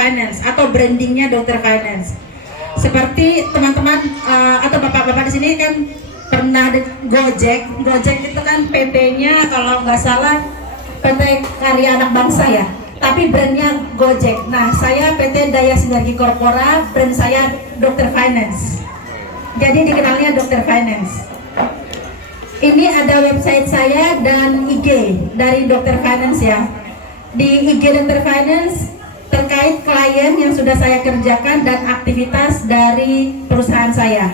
Finance atau brandingnya Dr. Finance. Seperti teman-teman atau bapak-bapak di sini kan pernah ada Gojek. Gojek itu kan PT-nya kalau nggak salah PT Karya Anak Bangsa ya. Tapi brandnya Gojek. Nah, saya PT Daya Sinergi Corpora, brand saya Dr. Finance. Jadi dikenalnya Dr. Finance. Ini ada website saya dan IG dari Dr. Finance ya. Di IG Dr. Finance terkait klien yang sudah saya kerjakan dan aktivitas dari perusahaan saya.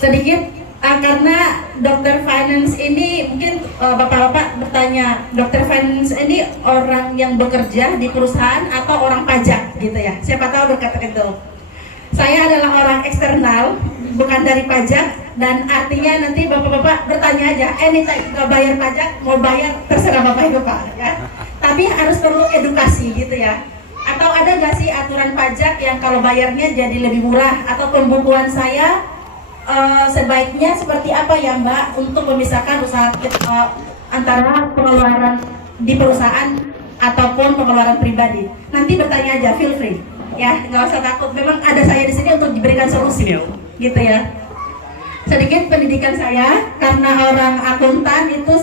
Sedikit karena Dr. Finance ini mungkin bapak-bapak bertanya, Dr. Finance ini orang yang bekerja di perusahaan atau orang pajak gitu ya. Siapa tahu berkata gitu. Saya adalah orang eksternal, bukan dari pajak, dan artinya nanti bapak-bapak bertanya aja, ini nggak bayar pajak, mau bayar terserah bapak itu pak ya. Tapi harus perlu edukasi gitu ya. Atau ada nggak sih aturan pajak yang kalau bayarnya jadi lebih murah, atau pembukuan saya sebaiknya seperti apa ya Mbak untuk memisahkan usaha antara pengeluaran di perusahaan ataupun pengeluaran pribadi. Nanti bertanya aja, feel free ya, nggak usah takut. Memang ada saya di sini untuk diberikan solusi gitu ya. Sedikit pendidikan saya, karena orang akuntan itu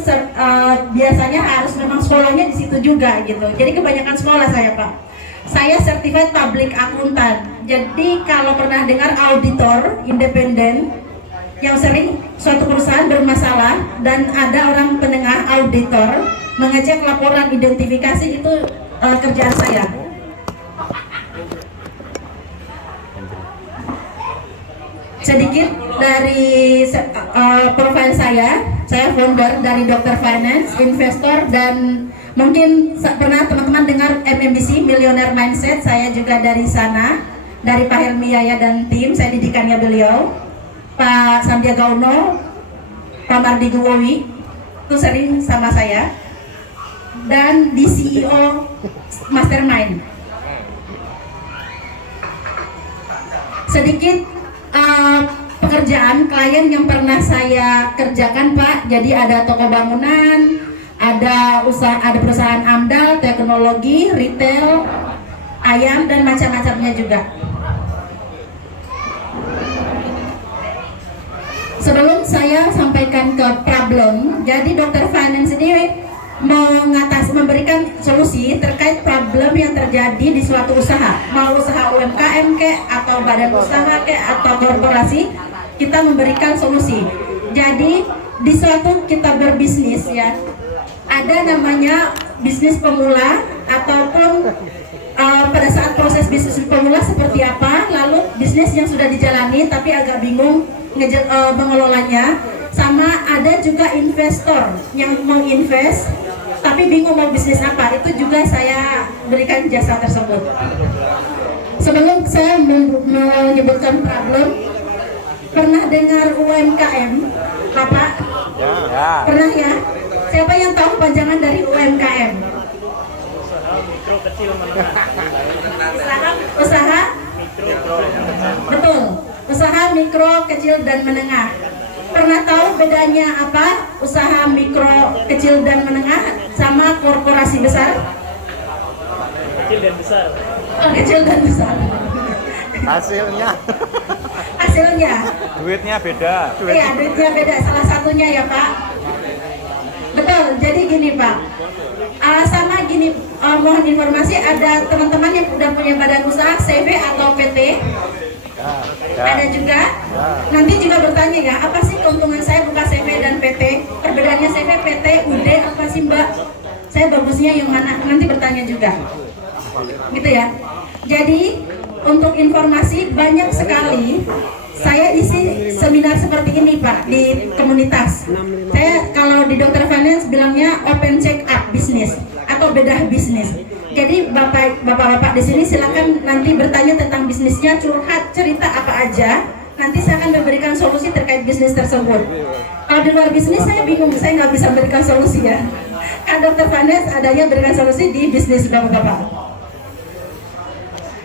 biasanya harus memang sekolahnya di situ juga gitu. Jadi kebanyakan sekolah saya Pak. Saya certified public akuntan. Jadi kalau pernah dengar auditor independen yang sering suatu perusahaan bermasalah dan ada orang penengah auditor mengecek laporan identifikasi, itu kerjaan saya. Sedikit dari profil saya founder dari Dr. Finance, investor, dan mungkin pernah teman-teman dengar MMBC Millionaire Mindset. Saya juga dari sana, dari Pak Helmi Yaya dan tim. Saya didikannya beliau, Pak Sandiaga Uno, Pak Mardi Guwowi itu sering sama saya, dan di CEO Mastermind. Sedikit pekerjaan klien yang pernah saya kerjakan Pak. Jadi ada toko bangunan, ada perusahaan AMDAL, teknologi, retail, ayam, dan macam-macamnya juga. Sebelum saya sampaikan ke problem, jadi Dr. Finance ini memberikan solusi terkait problem yang terjadi di suatu usaha, mau usaha UMKM atau badan usaha atau korporasi, kita memberikan solusi. Jadi di suatu kita berbisnis ya, ada namanya bisnis pemula, ataupun pada saat proses bisnis pemula seperti apa, lalu bisnis yang sudah dijalani tapi agak bingung mengelolanya, sama ada juga investor yang mau invest tapi bingung mau bisnis apa, itu juga saya berikan jasa tersebut. Sebelum saya menyebutkan problem, pernah dengar UMKM Bapak? Ya. Pernah ya? Siapa yang tahu panjangan dari UMKM? Mikro, kecil, menengah. Usaha? Mikro. Betul. Usaha mikro, kecil, dan menengah. Pernah tahu bedanya apa usaha mikro, kecil, dan menengah sama korporasi besar? Kecil dan besar. Oh, kecil dan besar. Hasilnya? Duitnya beda. Iya, duitnya beda. Salah satunya ya Pak. Betul. Jadi gini Pak. Sama gini, mohon informasi, ada teman-teman yang udah punya badan usaha, CV atau PT? Ada juga. Nanti juga bertanya ya, apa sih keuntungan saya buka CV dan PT? Perbedaannya CV, PT, UD apa sih Mbak? Saya bagusnya yang mana? Nanti bertanya juga. Gitu ya. Jadi untuk informasi banyak sekali. Saya isi seminar seperti ini Pak di komunitas. Saya kalau di Dr. Finance bilangnya open check up bisnis atau bedah bisnis. Jadi bapak-bapak di sini silakan nanti bertanya tentang bisnisnya, curhat, cerita apa aja. Nanti saya akan memberikan solusi terkait bisnis tersebut. Kalau di luar bisnis saya bingung, saya nggak bisa berikan solusi ya. Kan Dr. Finance adanya berikan solusi di bisnis bapak-bapak.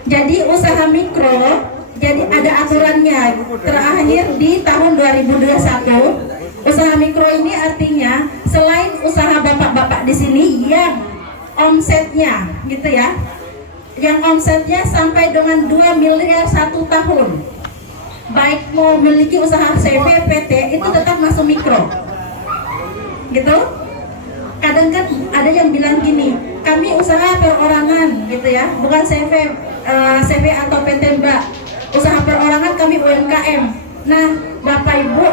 Jadi usaha mikro, jadi ada aturannya. Terakhir di tahun 2021, usaha mikro ini artinya selain usaha yang omsetnya gitu ya, yang omsetnya sampai dengan 2 miliar 1 tahun, baik mau memiliki usaha CV, PT, itu tetap masuk mikro gitu. Kadang kan ada yang bilang gini, kami usaha perorangan gitu ya, bukan CV atau PT Mbak, usaha perorangan, kami UMKM. Nah Bapak Ibu,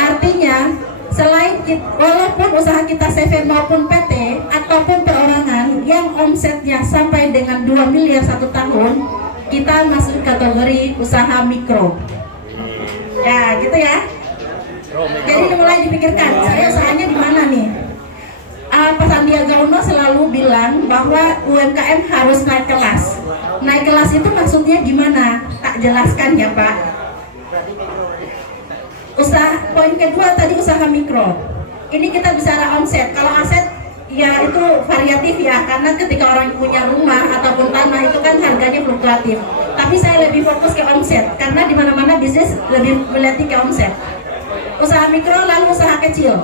artinya selain walaupun usaha kita CV maupun PT ataupun perorangan yang omsetnya sampai dengan 2 miliar 1 tahun, kita masuk kategori usaha mikro. Ya gitu ya. Jadi mulai dipikirkan, saya usahanya di mana nih? Pak Sandiaga Uno selalu bilang bahwa UMKM harus naik kelas. Naik kelas itu maksudnya gimana? Tak jelaskan ya Pak. Poin kedua tadi usaha mikro. Ini kita bicara omset. Kalau aset ya itu variatif ya, karena ketika orang punya rumah ataupun tanah itu kan harganya fluktuatif. Tapi saya lebih fokus ke omset karena di mana-mana bisnis lebih melihat ke omset. Usaha mikro lalu usaha kecil.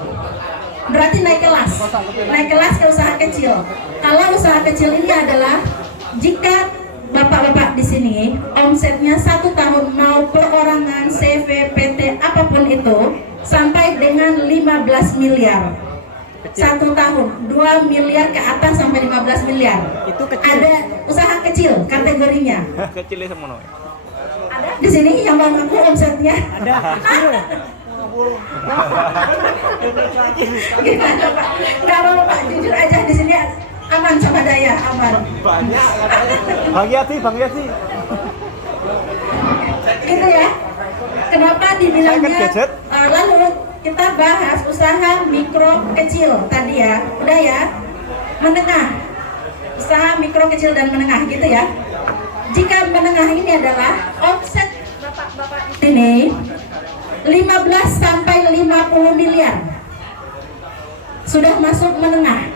Berarti naik kelas ke usaha kecil. Kalau usaha kecil ini adalah jika bapak-bapak di sini omsetnya 1 tahun mau perorangan, CV, PT, apapun itu sampai dengan 15 miliar. 1 tahun 2 miliar ke atas sampai 15 miliar. Itu kecil. Ada usaha kecil kategorinya. Kecilnya semua. Ada di sini yang mau ngaku omsetnya. Ada. Gimana Pak? Kalau Pak jujur aja di sini aman sama daya, aman. Banyak. Bang Yati. Gitu ya. Kenapa dibilangnya? Lalu kita bahas usaha mikro kecil tadi ya. Udah ya. Menengah. Usaha mikro kecil dan menengah gitu ya. Jika menengah ini adalah omset bapak-bapak ini 15 sampai 50 miliar sudah masuk menengah.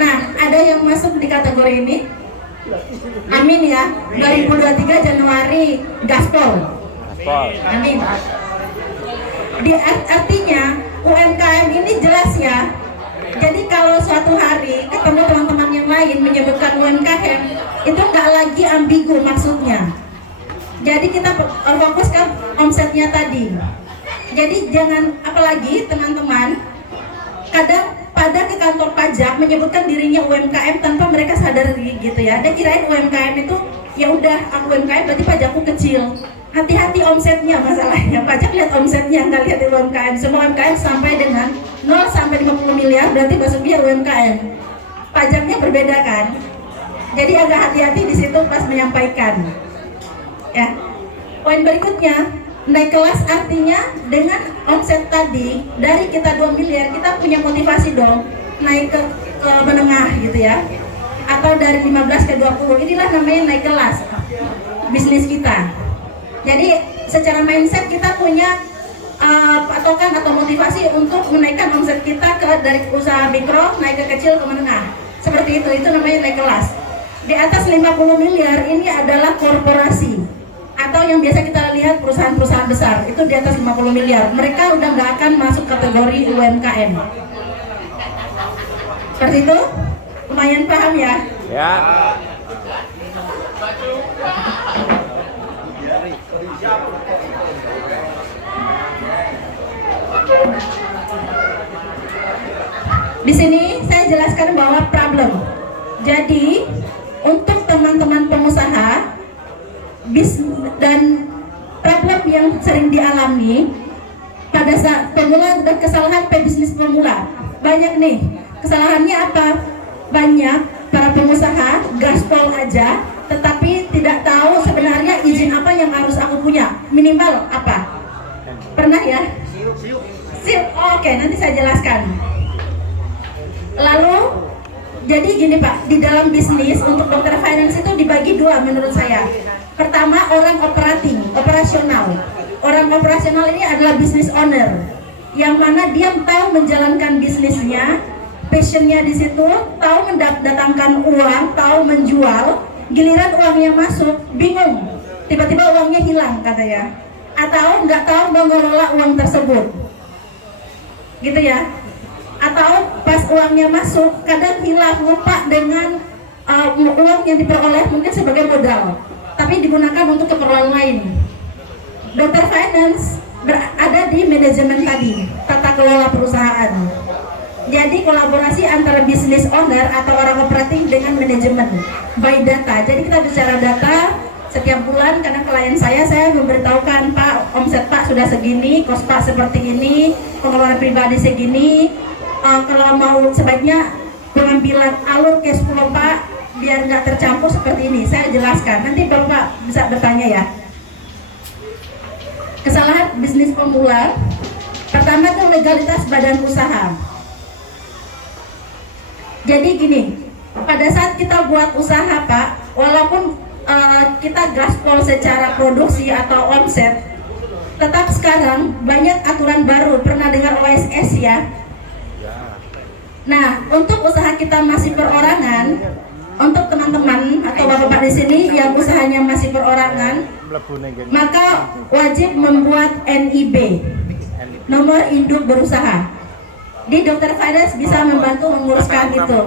Nah, ada yang masuk di kategori ini. Amin ya. 2023 Januari gaspol. Amin. Artinya UMKM ini jelas ya. Jadi kalau suatu hari ketemu teman-teman yang lain menyebutkan UMKM, itu nggak lagi ambigu maksudnya. Jadi kita fokus ke omsetnya tadi. Jadi jangan, apalagi teman-teman kadang pada ke kantor pajak menyebutkan dirinya UMKM tanpa mereka sadar gitu ya. Dia kirain UMKM itu ya udah aku UMKM berarti pajakku kecil. Hati-hati omsetnya masalahnya. Pajak lihat omsetnya, nggak lihat UMKM. Semua UMKM sampai dengan 0 sampai 50 miliar berarti masuknya UMKM. Pajaknya berbeda kan. Jadi agak hati-hati di situ pas menyampaikan. Ya. Poin berikutnya, naik kelas artinya dengan omset tadi dari kita 2 miliar kita punya motivasi dong naik ke menengah gitu ya. Atau dari 15 ke 20. Inilah namanya naik kelas bisnis kita. Jadi secara mindset kita punya patokan atau motivasi untuk menaikkan omset kita dari usaha mikro naik ke kecil ke menengah. Seperti itu namanya naik kelas. Di atas 50 miliar ini adalah korporasi atau yang biasa kita lihat perusahaan-perusahaan besar, itu di atas 50 miliar. Mereka udah nggak akan masuk kategori UMKM. Seperti itu? Lumayan paham ya? Ya. Di sini saya jelaskan bahwa problem. Jadi untuk teman-teman pengusaha dan problem yang sering dialami pada saat pemula dan kesalahan pebisnis pemula banyak nih. Kesalahannya apa? Banyak para pengusaha gaspol aja, tetapi tidak tahu sebenarnya izin apa yang harus aku punya, minimal apa. Pernah ya? SIUP. Oke, nanti saya jelaskan. Lalu jadi gini Pak, di dalam bisnis untuk dokter finance itu dibagi dua menurut saya. Pertama, orang operasional. Orang operasional ini adalah business owner, yang mana dia tahu menjalankan bisnisnya, passionnya di situ, tahu mendatangkan uang, tahu menjual. Giliran uangnya masuk, bingung, tiba-tiba uangnya hilang katanya, atau nggak tahu mengelola uang tersebut, gitu ya. Atau pas uangnya masuk, kadang hilang, lupa dengan uang yang diperoleh mungkin sebagai modal, tapi digunakan untuk keperluan lain. Dokter finance berada di manajemen tadi, tata kelola perusahaan. Jadi kolaborasi antara business owner atau orang operating dengan manajemen by data. Jadi kita bicara data setiap bulan, karena klien saya memberitahukan, Pak, omset Pak sudah segini, kos Pak seperti ini, pengeluaran pribadi segini, kalau mau sebaiknya pengambilan alur cash flow Pak biar nggak tercampur seperti ini. Saya jelaskan, nanti Bapak bisa bertanya ya. Kesalahan bisnis pemula, pertama itu legalitas badan usaha. Jadi gini, pada saat kita buat usaha Pak, walaupun kita gaspol secara produksi atau omset, tetap sekarang banyak aturan baru. Pernah dengar OSS ya? Nah, untuk usaha kita masih perorangan, untuk teman-teman atau bapak-bapak di sini yang usahanya masih perorangan, maka wajib membuat NIB, nomor induk berusaha. Di Dokter Finance bisa membantu menguruskan itu.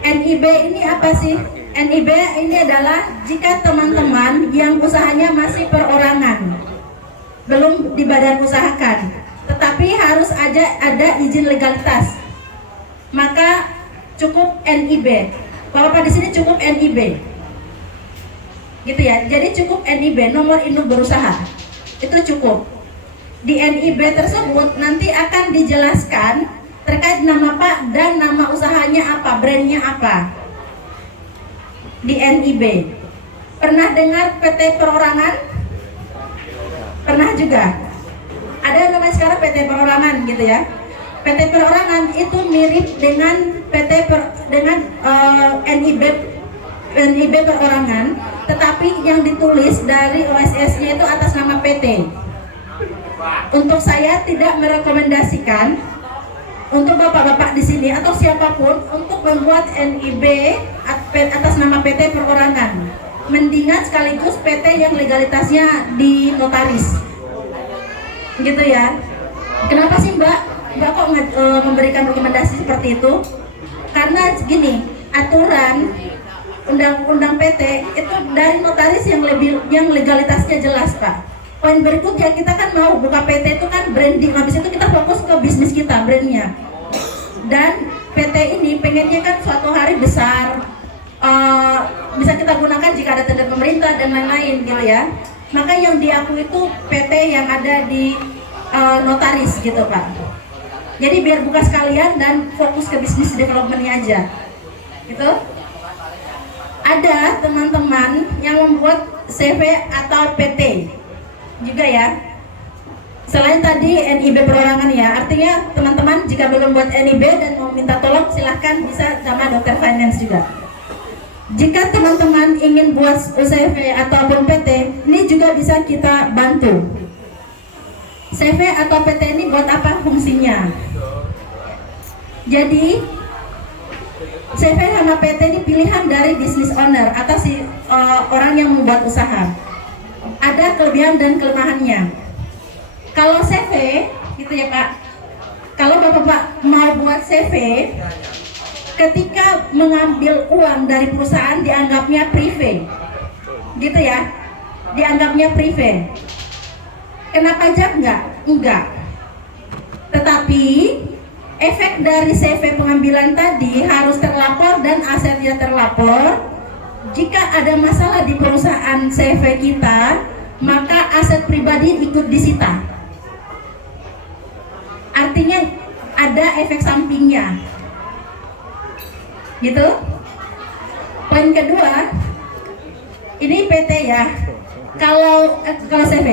NIB ini apa sih? NIB ini adalah jika teman-teman yang usahanya masih perorangan, belum di badan usahakan, tetapi harus ada izin legalitas, maka cukup NIB. Bapak di sini cukup NIB, gitu ya. Jadi cukup NIB, nomor induk berusaha, itu cukup. Di NIB tersebut nanti akan dijelaskan terkait nama Pak dan nama usahanya apa, brandnya apa. Di NIB. Pernah dengar PT Perorangan? Pernah juga. Ada yang namanya sekarang PT Perorangan gitu ya. PT Perorangan itu mirip dengan NIB Perorangan, tetapi yang ditulis dari OSS-nya itu atas nama PT. Untuk saya tidak merekomendasikan untuk bapak-bapak di sini atau siapapun untuk membuat NIB atas nama PT Perorangan. Mendingan sekaligus PT yang legalitasnya di notaris. Gitu ya. Kenapa sih Mbak kok memberikan rekomendasi seperti itu? Karena gini, aturan undang-undang PT itu dari notaris yang legalitasnya jelas Pak. Poin berikutnya, kita kan mau buka PT itu kan branding, habis itu kita fokus ke bisnis kita, brandnya. Dan PT ini pengennya kan suatu hari besar, bisa kita gunakan jika ada tender pemerintah dan lain-lain gitu ya. Maka yang diakui itu PT yang ada di notaris gitu Pak. Jadi biar buka sekalian dan fokus ke bisnis developmentnya aja, gitu. Ada teman-teman yang membuat CV atau PT juga ya. Selain tadi NIB perorangan ya, artinya teman-teman jika belum buat NIB dan mau minta tolong silahkan bisa sama Dokter Finance juga. Jika teman-teman ingin buat CV ataupun PT, ini juga bisa kita bantu. CV atau PT ini buat apa fungsinya? Jadi CV sama PT ini pilihan dari business owner atau orang yang membuat usaha. Ada kelebihan dan kelemahannya. Kalau CV, gitu ya Pak. Kalau bapak-bapak mau buat CV, ketika mengambil uang dari perusahaan dianggapnya privé, gitu ya, dianggapnya privé. Kena pajak enggak? Enggak. Tetapi efek dari CV pengambilan tadi harus terlapor dan asetnya terlapor. Jika ada masalah di perusahaan CV kita, maka aset pribadi ikut disita. Artinya ada efek sampingnya, gitu. Poin kedua, ini PT ya. Kalau CV,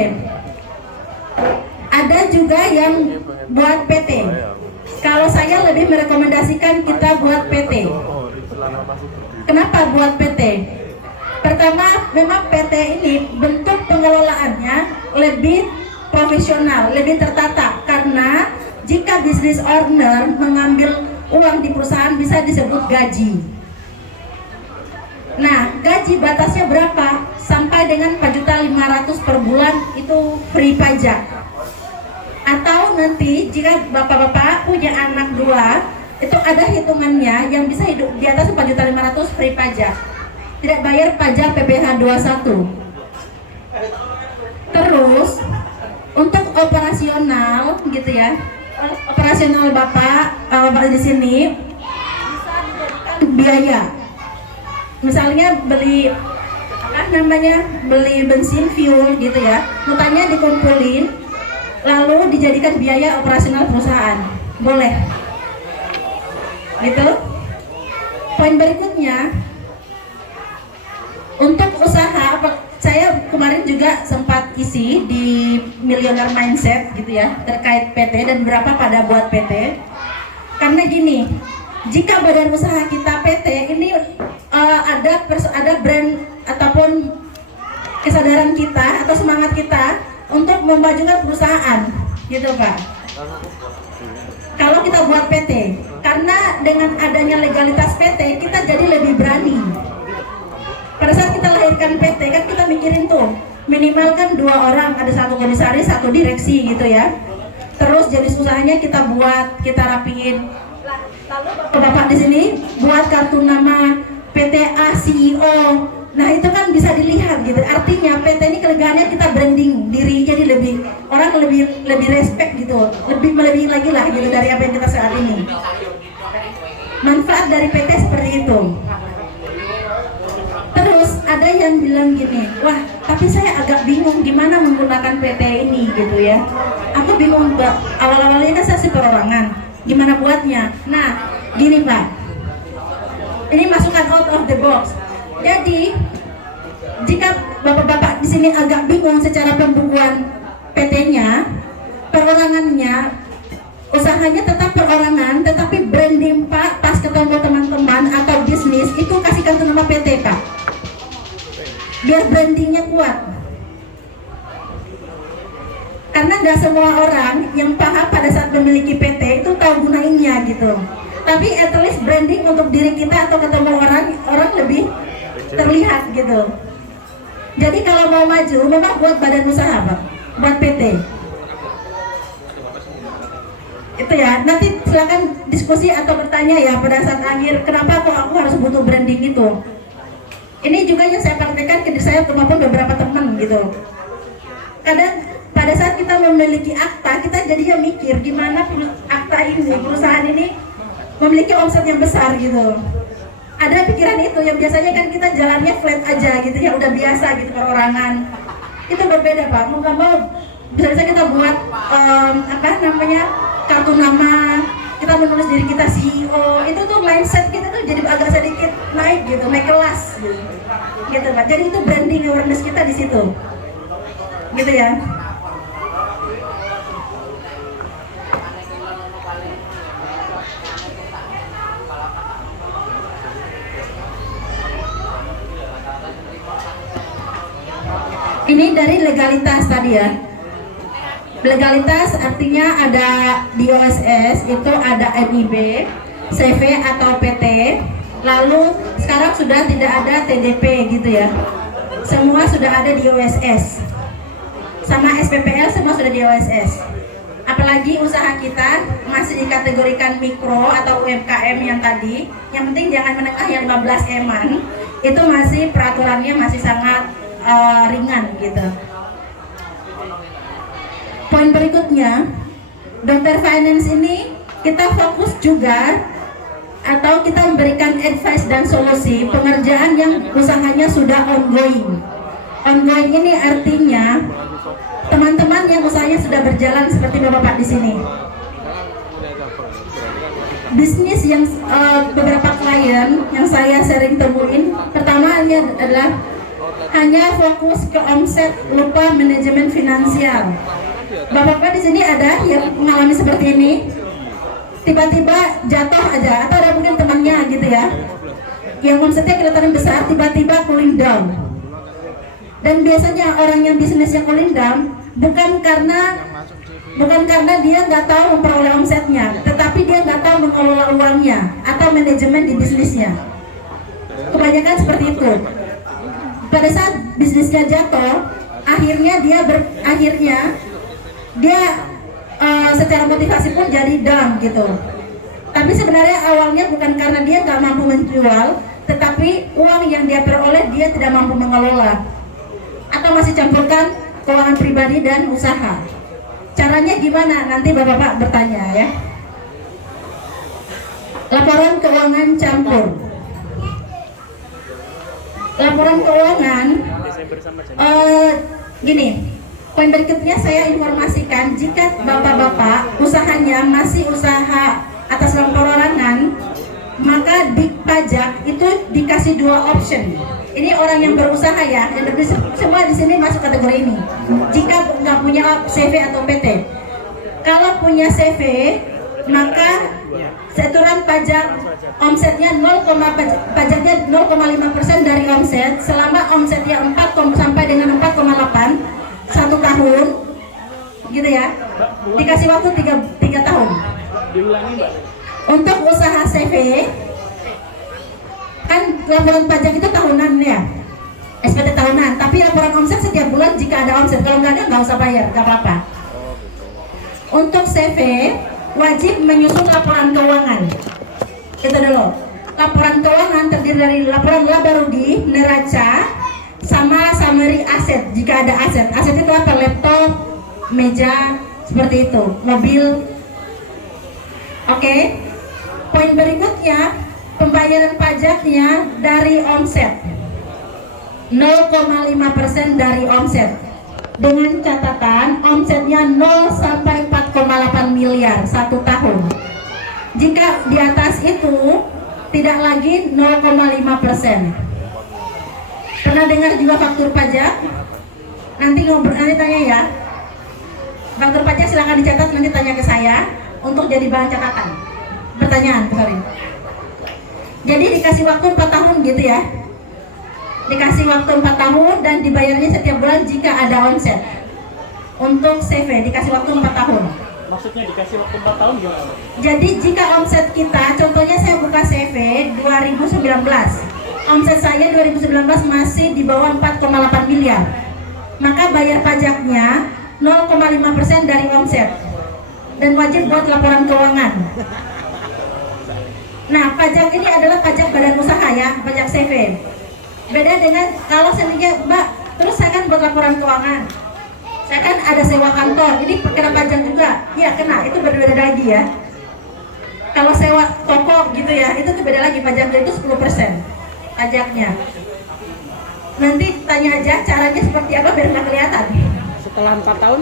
ada juga yang buat PT. Kalau saya lebih merekomendasikan kita buat PT. Kenapa buat PT? Pertama, memang PT ini bentuk pengelolaannya lebih profesional, lebih tertata, karena jika business owner mengambil uang di perusahaan bisa disebut gaji. Nah, gaji batasnya berapa? Sampai dengan 4.500.000 per bulan itu free pajak. Atau nanti jika bapak-bapak punya anak 2, itu ada hitungannya yang bisa hidup di atas 4.500.000 free pajak, tidak bayar pajak PPh 21. Terus untuk operasional gitu ya, operasional bapak di sini bisa dijadikan biaya, misalnya beli beli bensin fuel gitu ya, notanya dikumpulin lalu dijadikan biaya operasional perusahaan, boleh gitu. Poin berikutnya, untuk usaha, saya kemarin juga sempat isi di Millionaire Mindset gitu ya, terkait PT dan berapa pada buat PT. Karena gini, jika badan usaha kita PT ini ada brand ataupun kesadaran kita atau semangat kita untuk memajukan perusahaan gitu Pak. Kalau kita buat PT, karena dengan adanya legalitas PT kita jadi lebih berani. Pada saat kita lahirkan PT kan kita mikirin tuh minimal kan 2 orang, ada 1 komisaris, 1 direksi gitu ya. Terus jenis usahanya kita buat, kita rapiin. Lalu bapak-bapak di sini buat kartu nama PTA CEO. Nah itu kan bisa dilihat gitu. Artinya PT ini kelegahannya kita branding diri, jadi orang lebih respect gitu, lebih melebihi lagi lah gitu dari apa yang kita saat ini. Manfaat dari PT seperti itu. Terus ada yang bilang gini, wah tapi saya agak bingung gimana menggunakan PT ini gitu ya. Aku bingung Mbak, awal-awalnya kan saya perorangan, gimana buatnya. Nah gini Pak, ini masukan out of the box. Jadi jika bapak-bapak di sini agak bingung secara pembukuan PT-nya, perorangannya, usahanya tetap perorangan, tetapi branding Pak pas ketemu teman-teman atau bisnis itu kasih kartu nama PT Pak, biar brandingnya kuat. Karena nggak semua orang yang paham pada saat memiliki PT itu tahu gunainnya gitu. Tapi at least branding untuk diri kita atau ketemu orang lebih terlihat gitu. Jadi kalau mau maju memang buat badan usaha Pak, buat PT. Itu ya, nanti silakan diskusi atau bertanya ya pada saat akhir, kenapa kok aku harus butuh branding itu. Ini juga yang saya praktekkan ke diri saya maupun beberapa teman gitu. Kadang pada saat kita memiliki akta, kita jadinya mikir gimana akta ini, perusahaan ini memiliki omset yang besar gitu. Ada pikiran itu yang biasanya kan kita jalannya flat aja gitu ya, udah biasa gitu perorangan. Itu berbeda Pak, mau nggak mau biasanya kita buat kartu nama, kita menulis diri kita CEO, itu tuh mindset kita tuh jadi agak sedikit naik gitu, naik kelas gitu Pak. Jadi itu branding awareness kita di situ gitu ya. Ini dari legalitas tadi ya. Legalitas artinya ada di OSS itu ada NIB, CV atau PT. Lalu sekarang sudah tidak ada TDP gitu ya. Semua sudah ada di OSS. Sama SPPL semua sudah di OSS. Apalagi usaha kita masih dikategorikan mikro atau UMKM yang tadi. Yang penting jangan menengah yang 15 M-an. Itu masih peraturannya masih sangat ringan gitu. Poin berikutnya, Dokter Finance ini kita fokus juga atau kita memberikan advice dan solusi pengerjaan yang usahanya sudah ongoing. Ongoing ini artinya teman-teman yang usahanya sudah berjalan seperti Bapak di sini. Bisnis yang beberapa klien yang saya sering temuin, pertamanya adalah hanya fokus ke omset, lupa manajemen finansial. Bapak-bapak di sini ada yang mengalami seperti ini, tiba-tiba jatuh aja, atau ada mungkin temannya gitu ya, yang omsetnya kelihatan besar, tiba-tiba cooling down. Dan biasanya orang yang bisnisnya cooling down bukan karena dia nggak tahu memperoleh omsetnya, tetapi dia nggak tahu mengelola uangnya atau manajemen di bisnisnya. Kebanyakan seperti itu. Pada saat bisnisnya jatuh, akhirnya dia secara motivasi pun jadi down gitu. Tapi sebenarnya awalnya bukan karena dia nggak mampu menjual, tetapi uang yang dia peroleh dia tidak mampu mengelola, atau masih campurkan keuangan pribadi dan usaha. Caranya gimana? Nanti bapak-bapak bertanya ya. Laporan keuangan campur. Laporan keuangan gini. Poin berikutnya saya informasikan, jika bapak-bapak usahanya masih usaha atas nama perorangan, maka di pajak itu dikasih 2 option. Ini orang yang berusaha ya, yang semua di sini masuk kategori ini. Jika nggak punya CV atau PT, kalau punya CV, maka setoran pajak omsetnya pajaknya 0,5% dari omset selama omsetnya 4 sampai dengan 4,8 1 tahun, gitu ya. Dikasih waktu 3 tahun. Diulangi, Mbak. Untuk usaha CV, kan laporan pajak itu tahunan ya, SPT tahunan. Tapi laporan omset setiap bulan jika ada omset. Kalau nggak ada nggak usah bayar, nggak apa-apa. Untuk CV wajib menyusun laporan keuangan. Itu dulu. Laporan keuangan terdiri dari laporan laba rugi, neraca, sama summary aset. Jika ada aset, aset itu apa? Laptop, meja, seperti itu, mobil. Oke. Poin berikutnya, pembayaran pajaknya dari omset 0,5% dari omset, dengan catatan omsetnya 0 sampai 4,8 miliar 1 tahun. Jika di atas itu tidak lagi 0,5%. Pernah dengar juga faktur pajak? Nanti tanya ya. Faktur pajak silahkan dicatat, nanti tanya ke saya untuk jadi bahan catatan. Pertanyaan, sorry. Jadi dikasih waktu 4 tahun gitu ya. Dikasih waktu 4 tahun dan dibayarnya setiap bulan jika ada omset. Untuk CV dikasih waktu 4 tahun. Maksudnya dikasih waktu 4 tahun gimana? Jadi jika omset kita, contohnya saya buka CV 2019. Omset saya 2019 masih di bawah 4,8 miliar. Maka bayar pajaknya 0,5% dari omset. Dan wajib buat laporan keuangan. Nah, pajak ini adalah pajak badan usaha ya, pajak CV. Beda dengan kalau seandainya Mbak, terus saya kan buat laporan keuangan. Saya kan ada sewa kantor, ini kena pajak juga. Ya kena, itu berbeda lagi ya. Kalau sewa toko gitu ya, itu tuh beda lagi, pajaknya itu 10% pajaknya. Nanti tanya aja caranya seperti apa biar nggak kelihatan. Setelah 4 tahun?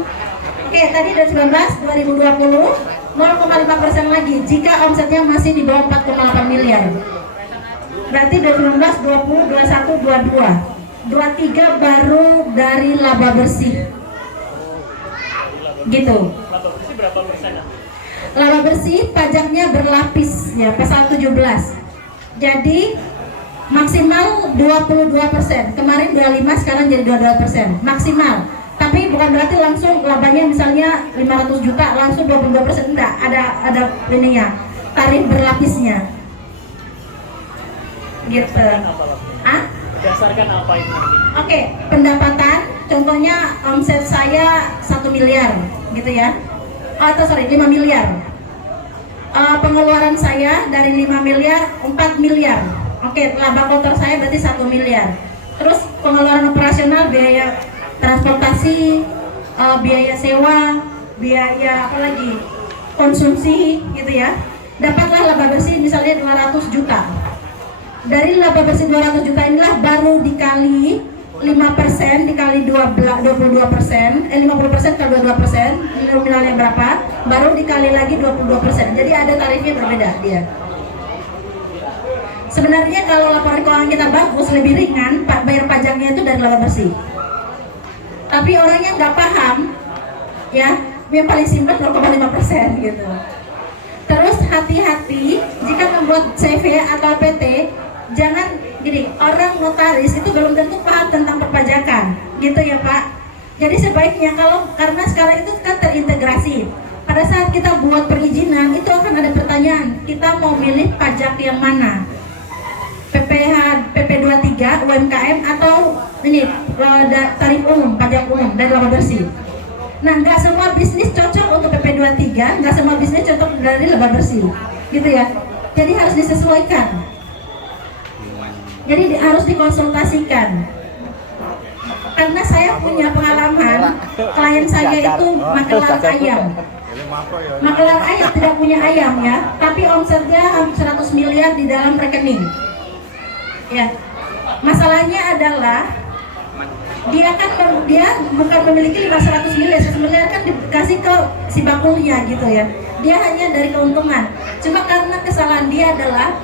Oke, tadi dari 19, 2020 0,5% lagi jika omsetnya masih di bawah 4,8 miliar. Berarti 2019, 20, 21, 22. 23 baru dari laba bersih. Gitu. Laba bersih berapa persen? Laba bersih pajaknya berlapis ya, pasal 17. Jadi maksimal 22%. Kemarin 25, sekarang jadi 22%. Maksimal. Tapi bukan berarti langsung labanya misalnya 500 juta langsung 22%, enggak, ada ininya, tarif berlapisnya. Gitu. Berdasarkan apa itu? Oke, pendapatan contohnya omset saya 1 miliar gitu ya. Atau 5 miliar. Pengeluaran saya dari 5 miliar 4 miliar. Oke, laba kotor saya berarti 1 miliar. Terus pengeluaran operasional, biaya transportasi, biaya sewa, biaya apa lagi, konsumsi gitu ya. Dapatlah laba bersih misalnya 200 juta. Dari laba bersih 200 juta inilah baru dikali 5% dikali 22%, 50% kali 22%, nominalnya berapa, baru dikali lagi 22%. Jadi ada tarifnya berbeda dia. Sebenarnya kalau laporan keuangan kita bagus, lebih ringan, bayar pajaknya itu dari laba bersih. Tapi orangnya nggak paham, ya, yang paling simpel 0,5% gitu. Terus hati-hati jika membuat CV atau PT, jangan gini, orang notaris itu belum tentu paham tentang perpajakan, gitu ya Pak. Jadi sebaiknya karena sekarang itu kan terintegrasi. Pada saat kita buat perizinan itu akan ada pertanyaan, kita mau milih pajak yang mana? PPH, PP23, UMKM atau ini tarif umum, pajak umum dari laba bersih. Nah, nggak semua bisnis cocok untuk PP23, nggak semua bisnis cocok dari laba bersih. gitu ya. Jadi harus disesuaikan. Jadi harus dikonsultasikan. Karena saya punya pengalaman, klien saya itu makelar ayam. Makelar ayam tidak punya ayam ya, tapi omsetnya hampir 100 miliar di dalam rekening. Ya, masalahnya adalah dia bukan memiliki 500 miliar, 100 miliar kan dikasih ke si bakulnya gitu ya. Dia hanya dari keuntungan. Cuma karena kesalahan dia adalah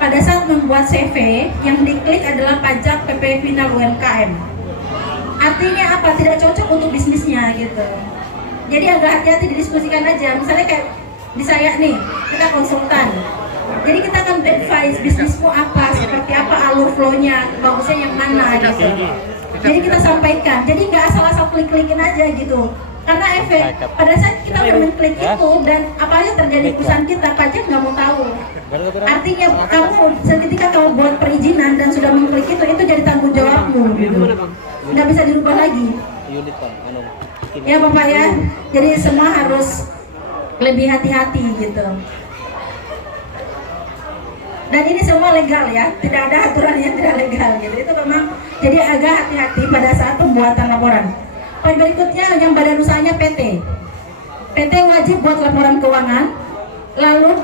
pada saat membuat CV yang diklik adalah pajak PP final UMKM. Artinya apa? Tidak cocok untuk bisnisnya gitu. Jadi agak hati-hati didiskusikan aja. Misalnya kayak di saya nih, kita konsultan. Jadi kita akan advise bisnismu apa, seperti apa alur flow-nya, bagusnya yang mana gitu. Jadi kita sampaikan. Jadi nggak asal-asal klik-klikin aja gitu. Karena efek pada saat kita udah mengklik itu dan apa yang terjadi di perusahaan kita, pajak nggak mau tahu. Artinya kamu ketika kamu buat perizinan dan sudah mengklik itu jadi tanggung jawabmu gitu. Nggak bisa dirubah lagi. Ya Bapak ya. Jadi semua harus lebih hati-hati gitu. Dan ini semua legal ya, tidak ada aturan yang tidak legal gitu. Itu memang jadi agak hati-hati pada saat pembuatan laporan. Poin berikutnya yang badan usahanya PT. PT wajib buat laporan keuangan. Lalu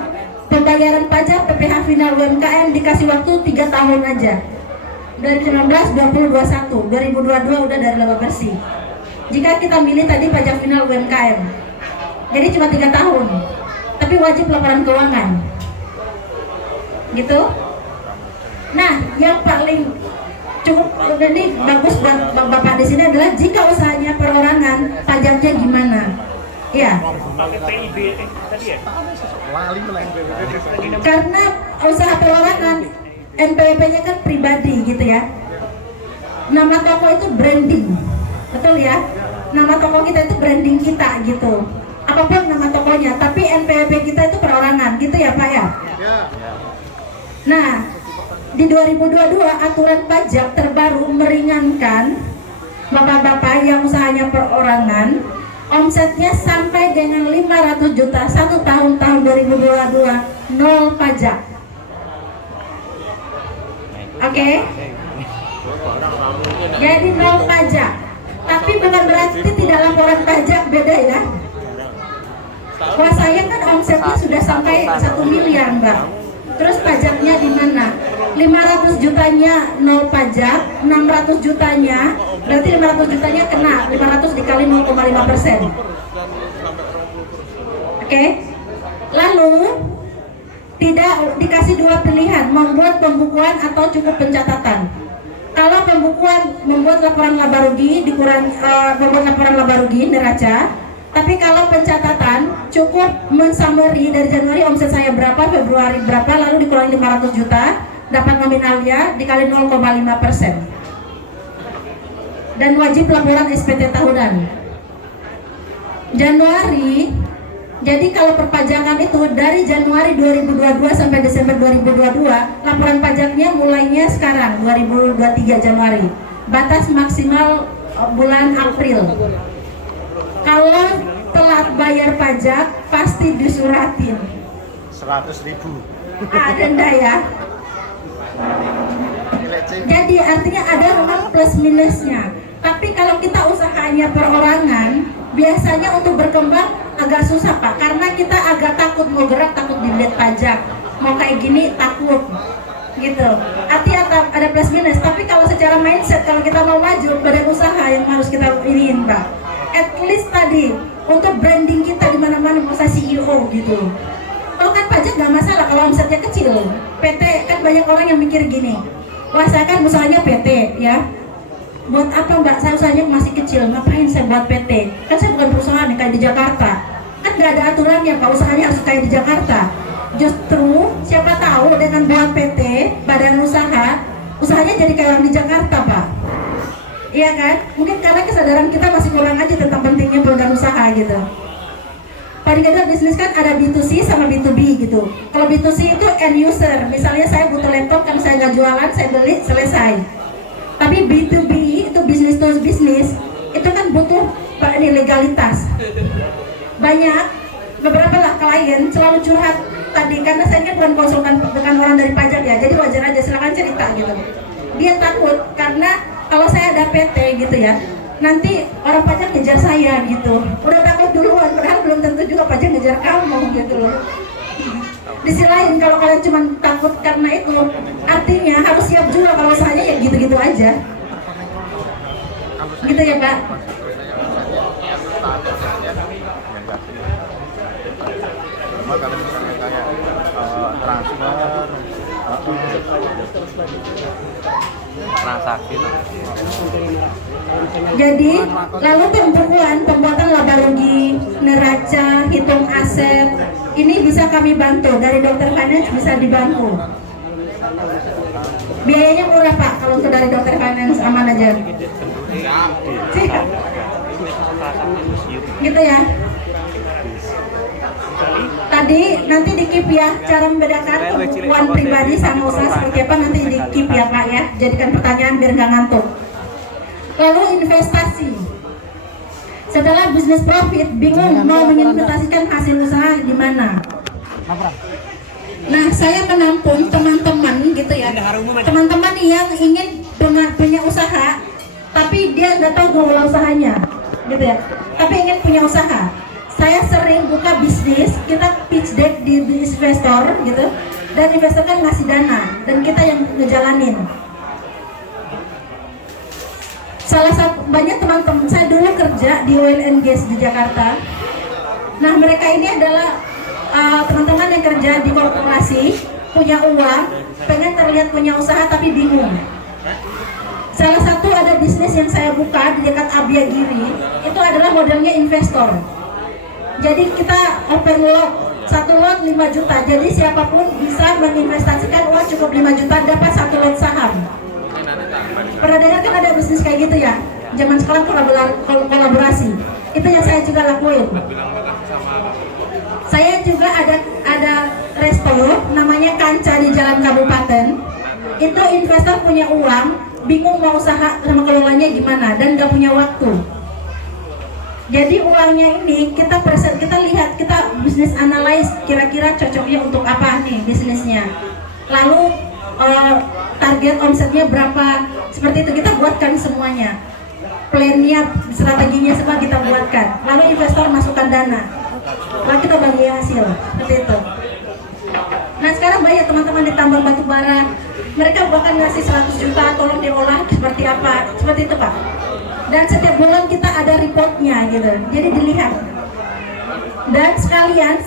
pembayaran pajak PPh final UMKM dikasih waktu 3 tahun aja. 2019, 20, 21, 2022 udah dari laba bersih. Jika kita milih tadi pajak final UMKM, jadi cuma 3 tahun, tapi wajib laporan keuangan. Gitu. Nah, yang paling cukup ini bagus buat Bapak di sini adalah jika usahanya perorangan, pajaknya gimana? Ya. Karena usaha perorangan NPWP-nya kan pribadi gitu ya. Nama toko itu branding, betul ya? Nama toko kita itu branding kita gitu. Apapun nama tokonya, tapi NPWP kita itu perorangan, gitu ya Pak ya? Nah, di 2022 aturan pajak terbaru meringankan bapak-bapak yang usahanya perorangan, omsetnya sampai dengan 500 juta 1 tahun 2022 nol pajak. Oke? Jadi nol pajak. Tapi bukan berarti tidak laporan pajak, beda ya. Wah, saya kan omsetnya sudah sampai 1 miliar Mbak. Terus pajaknya di mana? 500 jutanya nol pajak, 600 jutanya, berarti 500 jutanya kena, 500 dikali 0,5%. Oke? Lalu tidak dikasih 2 pilihan, membuat pembukuan atau cukup pencatatan. Kalau pembukuan membuat laporan laba rugi, membuat laporan laba rugi neraca. Tapi kalau pencatatan cukup mensummary dari Januari omset saya berapa, Februari berapa, lalu dikurangi 500 juta, dapat nominalnya dikali 0,5%. Dan wajib laporan SPT tahunan. Januari, jadi kalau perpajakan itu dari Januari 2022 sampai Desember 2022, laporan pajaknya mulainya sekarang 2023 Januari. Batas maksimal bulan April. Kalau telat bayar pajak pasti disuratin 100.000. Denda ya. Jadi artinya ada memang plus minusnya. Tapi kalau kita usahanya perorangan, biasanya untuk berkembang agak susah Pak, karena kita agak takut mau gerak, takut dilihat pajak, mau kayak gini takut gitu. Artinya ada plus minus. Tapi kalau secara mindset, kalau kita mau maju, badan usaha yang harus kita iniin Pak. At least tadi untuk branding kita di mana-mana masa CEO gitu. Kalau kan pajak nggak masalah kalau omsetnya kecil. PT kan banyak orang yang mikir gini, wah saya kan usahanya PT ya. Buat apa Mbak? Saya usahanya masih kecil, ngapain saya buat PT? Kan saya bukan perusahaan kayak di Jakarta. Kan nggak ada aturannya Pak, usahanya harus kayak di Jakarta. Justru siapa tahu dengan buat PT, badan usaha, usahanya jadi kayak orang di Jakarta Pak. Iya kan? Mungkin karena kesadaran kita masih kurang aja tentang pentingnya badan usaha gitu. Pada kita bisnis kan ada B2C sama B2B gitu. Kalau B2C itu end user, misalnya saya butuh laptop kan saya nggak jualan, saya beli selesai. Tapi B2B itu bisnis to bisnis, itu kan butuh legalitas. Banyak beberapa lah klien selalu curhat, tadi karena saya kan bukan konsultan, bukan orang dari pajak ya, jadi wajar aja, silakan cerita gitu. Dia takut karena kalau saya ada PT gitu ya, nanti orang pajak ngejar saya gitu. Udah takut duluan, padahal belum tentu juga pajak ngejar kamu gitu loh. Di sisi lain kalau kalian cuma takut karena itu, artinya harus siap juga kalau usahanya ya gitu-gitu aja. Gitu ya Pak. Cuma kalau misalnya kayak transfer, transaksi tuh. Jadi lalu pembuatan laba rugi, neraca, hitung aset, ini bisa kami bantu dari Dokter Finance, bisa dibantu. Biayanya murah Pak, kalau untuk dari Dokter Finance aman aja. Siap. Gitu ya. Tadi nanti di keep ya, cara membedakan pembukuan pribadi sama usaha seperti apa nanti di keep ya Pak ya. Jadikan pertanyaan biar nggak ngantuk. Lalu investasi. Setelah bisnis profit, bingung mau menginvestasikan hasil usaha di mana? Nah, saya menampung teman-teman gitu ya. Teman-teman yang ingin punya usaha, tapi dia nggak tahu mengelola usahanya, gitu ya. Tapi ingin punya usaha. Saya sering buka bisnis, kita pitch deck di investor gitu, dan investor kan ngasih dana, dan kita yang ngejalanin. Salah satu banyak teman-teman saya dulu kerja di oil and gas di Jakarta. Nah mereka ini adalah teman-teman yang kerja di korporasi, punya uang, pengen terlihat punya usaha tapi bingung. Salah satu ada bisnis yang saya buka di dekat Abiagiri, itu adalah modelnya investor. Jadi kita open lot, satu lot 5 juta. Jadi siapapun bisa menginvestasikan uang cukup 5 juta dapat satu lot saham. Pernah dengar kan ada bisnis kayak gitu ya? Zaman sekarang kolaborasi. Itu yang saya juga lakuin. Saya juga ada resto namanya Kanca di Jalan Kabupaten. Itu investor punya uang, bingung mau usaha sama kelolanya gimana dan nggak punya waktu. Jadi uangnya ini kita lihat, kita bisnis analyze kira-kira cocoknya untuk apa nih bisnisnya. Lalu target omsetnya berapa, seperti itu kita buatkan semuanya. Plannya, strateginya semua kita buatkan. Lalu investor masukkan dana. Lalu kita bagi hasil, seperti itu. Nah sekarang banyak teman-teman di tambang batu bara, mereka bahkan ngasih 100 juta, tolong diolah seperti apa, seperti itu Pak. Dan setiap bulan kita ada reportnya gitu, jadi dilihat. Dan sekalian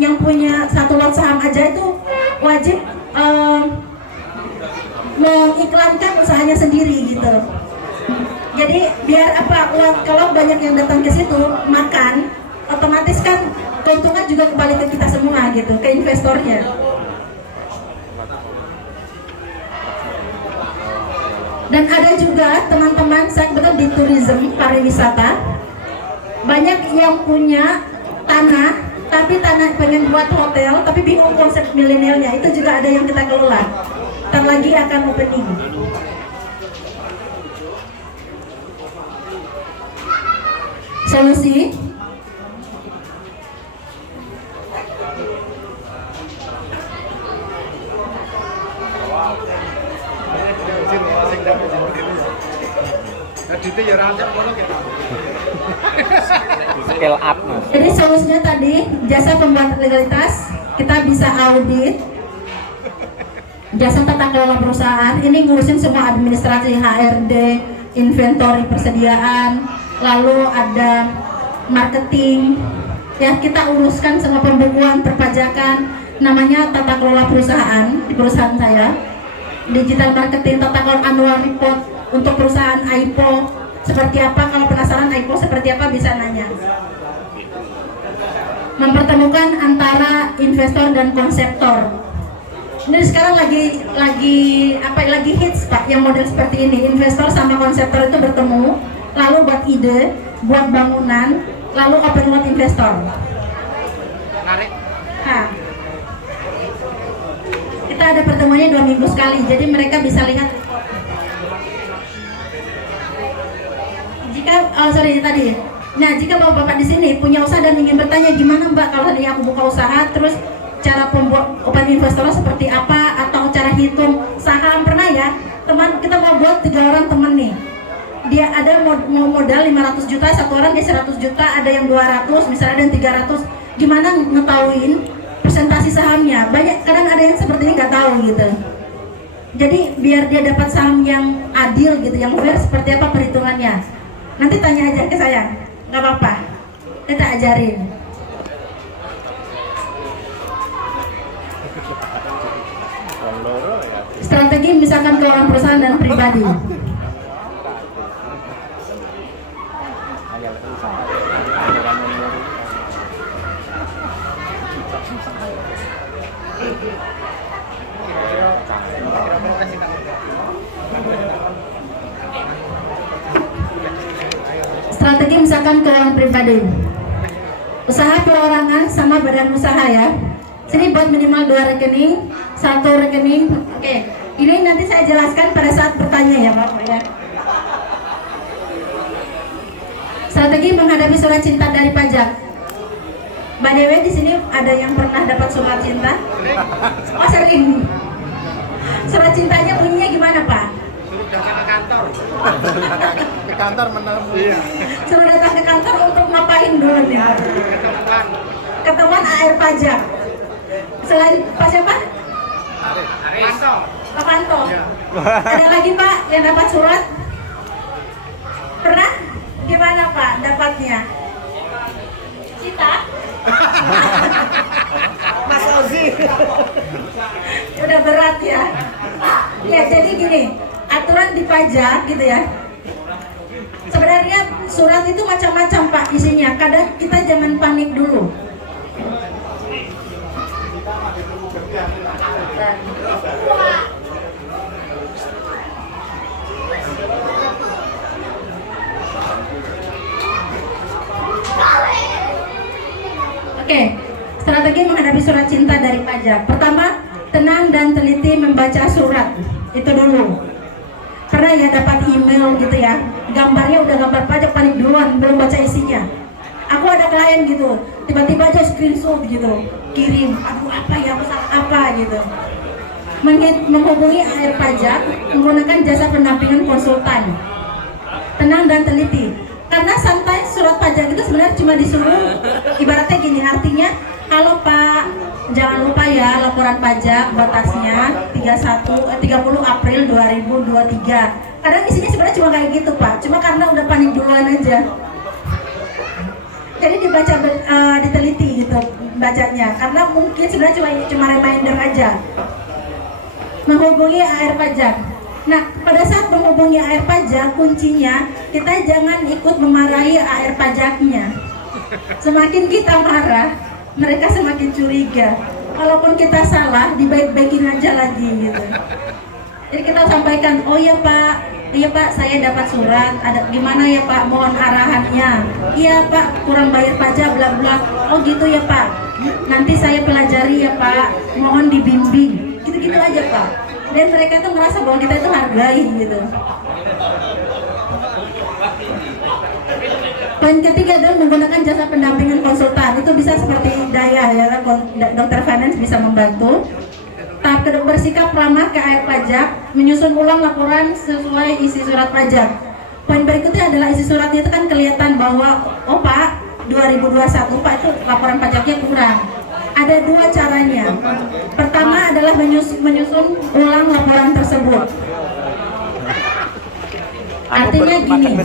yang punya satu lot saham aja itu wajib mengiklankan usahanya sendiri gitu. Jadi biar apa, kalau banyak yang datang ke situ makan, otomatis kan keuntungan juga kembali ke kita semua gitu, ke investornya. Dan ada juga teman-teman, saya kebetulan di tourism pariwisata, banyak yang punya tanah, tapi tanah pengen buat hotel, tapi bingung konsep milenialnya. Itu juga ada yang kita kelola. Ntar lagi akan opening. Solusi. Scale up Mas. Jadi solusinya tadi, jasa pembuat legalitas, kita bisa audit, jasa tata kelola perusahaan, ini ngurusin semua administrasi, HRD, inventory persediaan, lalu ada marketing, ya kita uruskan semua pembukuan, perpajakan, namanya tata kelola perusahaan di perusahaan saya, digital marketing, tata kelola annual report untuk perusahaan AIPO, seperti apa, kalau penasaran AIPO seperti apa bisa nanya. Mempertemukan antara investor dan konseptor. Ini sekarang lagi hits Pak, yang model seperti ini. Investor sama konseptor itu bertemu, lalu buat ide, buat bangunan, lalu open lot investor. Menarik. Nah, kita ada pertemuannya 2 minggu sekali, jadi mereka bisa lihat. Nah, jika bapak-bapak di sini punya usaha dan ingin bertanya gimana Mbak kalau tadi aku buka usaha terus cara pembuat open investor seperti apa, atau cara hitung saham. Pernah ya teman, kita mau buat 3 orang teman nih, dia ada mau modal 500 juta, satu orang dia 100 juta, ada yang 200 misalnya, ada yang 300. Gimana ngetahuin presentasi sahamnya? Banyak, kadang ada yang seperti ini nggak tahu gitu. Jadi biar dia dapat saham yang adil gitu, yang fair, seperti apa perhitungannya, nanti tanya aja ke saya, nggak apa-apa, kita ajarin. Strategi misalkan keuangan perusahaan dan pribadi. Strategi misalkan keuangan pribadi. Usaha perorangan sama badan usaha ya. Sini buat minimal 2 rekening, 1 rekening. Oke, ini nanti saya jelaskan pada saat bertanya ya Pak ya. Strategi menghadapi surat cinta dari pajak. Mbak Dewi di sini ada yang pernah dapat surat cinta? Oh sering. Surat cintanya bunyinya gimana Pak? Suruh datang ke kantor. Ke kantor menemui. Iya. Suruh datang ke kantor untuk ngapain dulu nih? Ketemuan. Ketemuan AR pajak. Selain Pak siapa? Aris. Pak Panto. Iya. Ada lagi Pak yang dapat surat? Pernah? Gimana Pak dapatnya? Cita? Mas Ozi. Udah berat ya. Ya jadi gini, aturan di pajak gitu ya. Sebenarnya surat itu macam-macam Pak isinya. Kadang kita jangan panik dulu. Oke, strategi menghadapi surat cinta dari pajak. Pertama, tenang dan teliti membaca surat. Itu dulu. Karena ya dapat email gitu ya, gambarnya udah gambar pajak, panik duluan, belum baca isinya. Aku ada klien gitu, tiba-tiba aja screenshot gitu, kirim, aduh apa ya, pesan apa gitu. Menghubungi AR pajak menggunakan jasa pendampingan konsultan. Tenang dan teliti. Karena santai surat pajak itu sebenarnya cuma disuruh, ibaratnya gini, artinya kalau Pak jangan lupa ya laporan pajak batasnya 30 April 2023. Kadang isinya sebenarnya cuma kayak gitu Pak, cuma karena udah panik duluan aja. Jadi dibaca diteliti gitu bacanya, karena mungkin sebenarnya cuma reminder aja. Menghubungi AR pajak. Nah, pada saat menghubungi AR pajak, kuncinya kita jangan ikut memarahi AR pajaknya. Semakin kita marah, mereka semakin curiga. Walaupun kita salah, dibaik-baikin aja lagi gitu. Jadi kita sampaikan, oh ya Pak, iya Pak, saya dapat surat. Ada gimana ya Pak? Mohon arahannya. Iya Pak, kurang bayar pajak, bla bla. Oh gitu ya Pak. Nanti saya pelajari ya Pak. Mohon dibimbing. Gitu-gitu aja Pak. Dan mereka tuh merasa bahwa kita itu hargai gitu. Poin ketiga adalah menggunakan jasa pendampingan konsultan. Itu bisa seperti Daya ya, dokter finance bisa membantu. Tahap kedua, bersikap ramah ke AR pajak, menyusun ulang laporan sesuai isi surat pajak. Poin berikutnya adalah isi suratnya itu kan kelihatan bahwa oh Pak 2021 Pak itu laporan pajaknya kurang. Ada 2 caranya. Pertama adalah menyusun ulang laporan tersebut. Artinya gini,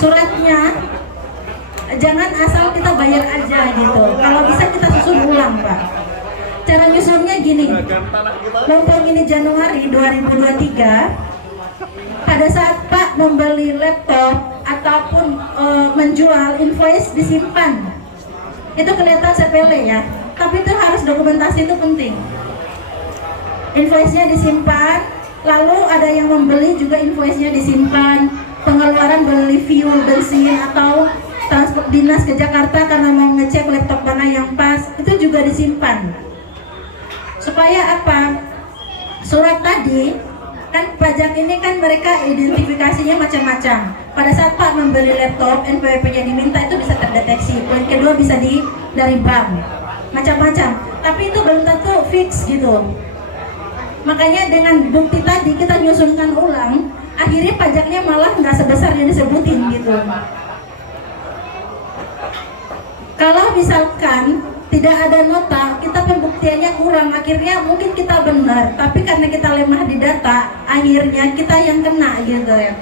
suratnya jangan asal kita bayar aja gitu. Kalau bisa kita susun ulang Pak. Cara nyusunnya gini, mumpung ini Januari 2023, pada saat Pak membeli laptop ataupun menjual, invoice disimpan. Itu kelihatan sepele ya, tapi itu harus dokumentasi, itu penting. Invoice-nya disimpan, lalu ada yang membeli juga invoice-nya disimpan. Pengeluaran beli fuel, bensin atau transport dinas ke Jakarta karena mau ngecek laptop mana yang pas, itu juga disimpan. Supaya apa? Surat tadi kan pajak ini kan mereka identifikasinya macam-macam. Pada saat Pak membeli laptop, NPWP-nya diminta itu bisa terdeteksi. Poin kedua bisa dari bank. macam-macam. Tapi itu belum tentu fix gitu. Makanya dengan bukti tadi kita nyusunkan ulang, akhirnya pajaknya malah nggak sebesar yang disebutin gitu. Kalau misalkan tidak ada nota, kita pembuktiannya kurang, akhirnya mungkin kita benar, tapi karena kita lemah di data, akhirnya kita yang kena gitu ya.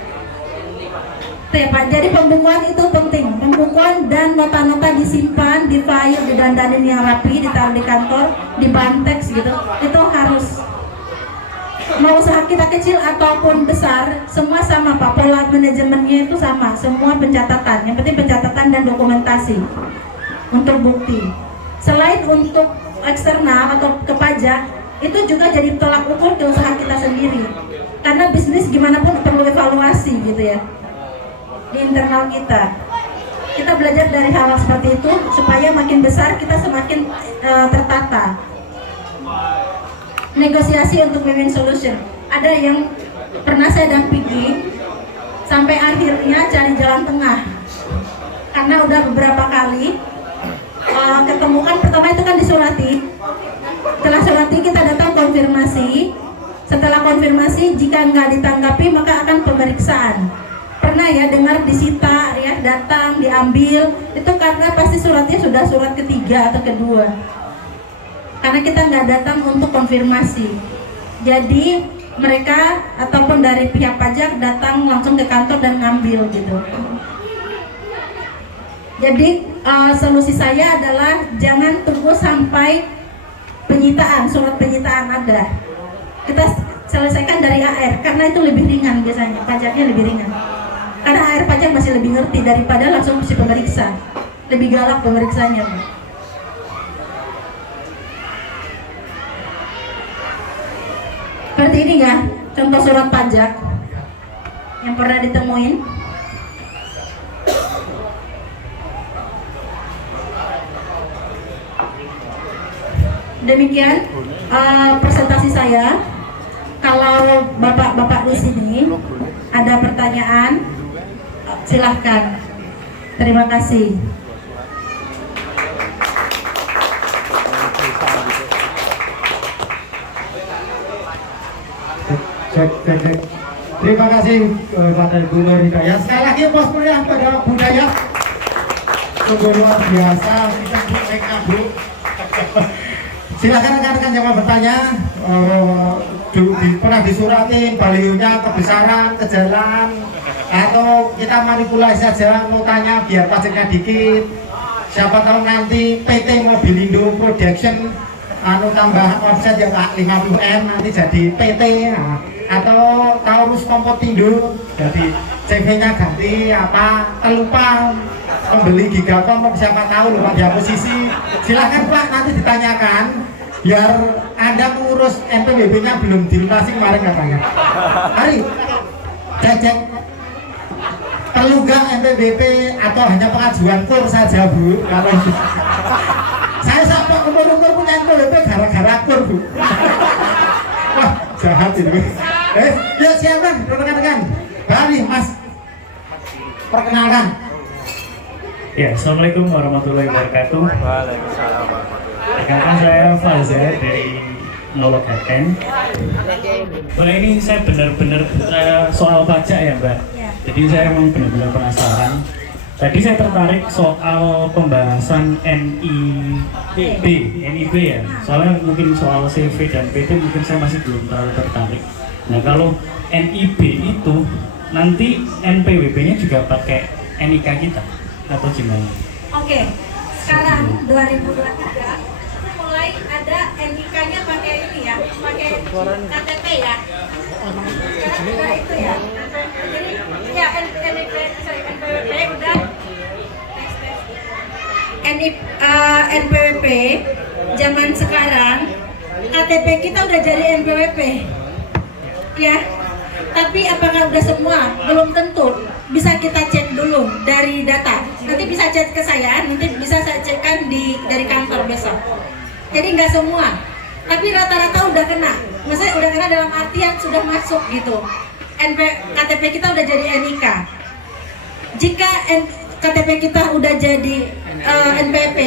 Tuh ya Pak, jadi pembukuan itu penting. Pembukuan dan nota-nota disimpan, di file, didandanin yang rapi, ditaruh di kantor, di banteks gitu. Itu harus. Mau usaha kita kecil ataupun besar, semua sama Pak. Pola manajemennya itu sama, semua pencatatan. Yang penting pencatatan dan dokumentasi untuk bukti. Selain untuk eksternal atau ke pajak, itu juga jadi tolak ukur ke usaha kita sendiri. Karena bisnis gimana pun perlu evaluasi gitu ya. Di internal kita belajar dari hal seperti itu supaya makin besar kita semakin tertata. Negosiasi untuk win-win solution. Ada yang pernah saya dampingi sampai akhirnya cari jalan tengah karena udah beberapa kali ketemu kan, pertama itu kan disurati. Setelah surati kita datang konfirmasi. Setelah konfirmasi jika nggak ditanggapi maka akan pemeriksaan. Pernah ya dengar disita ya, datang diambil, itu karena pasti suratnya sudah surat ketiga atau kedua, karena kita nggak datang untuk konfirmasi. Jadi mereka ataupun dari pihak pajak datang langsung ke kantor dan ngambil gitu. Jadi solusi saya adalah jangan tunggu sampai penyitaan, surat penyitaan ada, kita selesaikan dari AR karena itu lebih ringan biasanya, pajaknya lebih ringan. Karena AR pajak masih lebih ngerti daripada langsung si pemeriksa, lebih galak pemeriksanya. Seperti ini ya, contoh surat pajak yang pernah ditemuin. Demikian presentasi saya. Kalau bapak-bapak di sini ada pertanyaan, silahkan. Terima kasih. Cek. Terima kasih kepada Ibu Nurhidayah. Sekali lagi pos meriah pada budaya. Sungguh luar biasa. Kita Bu. Silakan rekan-rekan yang mau bertanya. Pernah disuratin balionya kebesaran, ke jalan, atau kita manipulasi saja notanya biar pajaknya dikit. Siapa tahu nanti PT Mobilindo Production tambah offset yang 50M nanti jadi PT, atau Taurus Kompotindo jadi CV-nya ganti apa, terlupa membeli Gigacom, siapa tahu lupa di posisi. Silahkan Pak, nanti ditanyakan biar Anda mengurus NPWP-nya belum dilunasi kemarin katanya. Mari cek perlu nggak NPWP atau hanya pengajuan kur saja Bu? Kalau saya sampai umur-umur punya NPWP gara-gara kur Bu. Wah jahat itu. Ya silakan rekan-rekan. Mari Mas, perkenalkan. Ya, Assalamualaikum warahmatullahi wabarakatuh. Waalaikumsalam. Rekan saya Faza dari Nolok Haken. Boleh, ini saya benar-benar soal pajak ya Mbak. Jadi saya memang benar-benar penasaran. Tadi saya tertarik soal pembahasan NIB ya. Soalnya mungkin soal CV dan PT mungkin saya masih belum terlalu tertarik. Nah kalau NIB itu nanti NPWP-nya juga pakai NIK kita atau gimana? Oke, sekarang 2023 mulai ada NIK-nya pakai ini ya, pakai KTP ya. Sekarang udah itu ya. Jadi ya NPWP udah NPWP zaman sekarang, KTP kita udah jadi NPWP ya. Tapi apakah udah semua? Belum tentu. Bisa kita cek dulu dari data. Nanti bisa cek ke saya, nanti bisa saya cekkan dari kantor besok. Jadi nggak semua, tapi rata-rata udah kena. Maksudnya udah kena dalam artian sudah masuk gitu. KTP kita udah jadi NIK. Jika KTP kita udah jadi NPWP,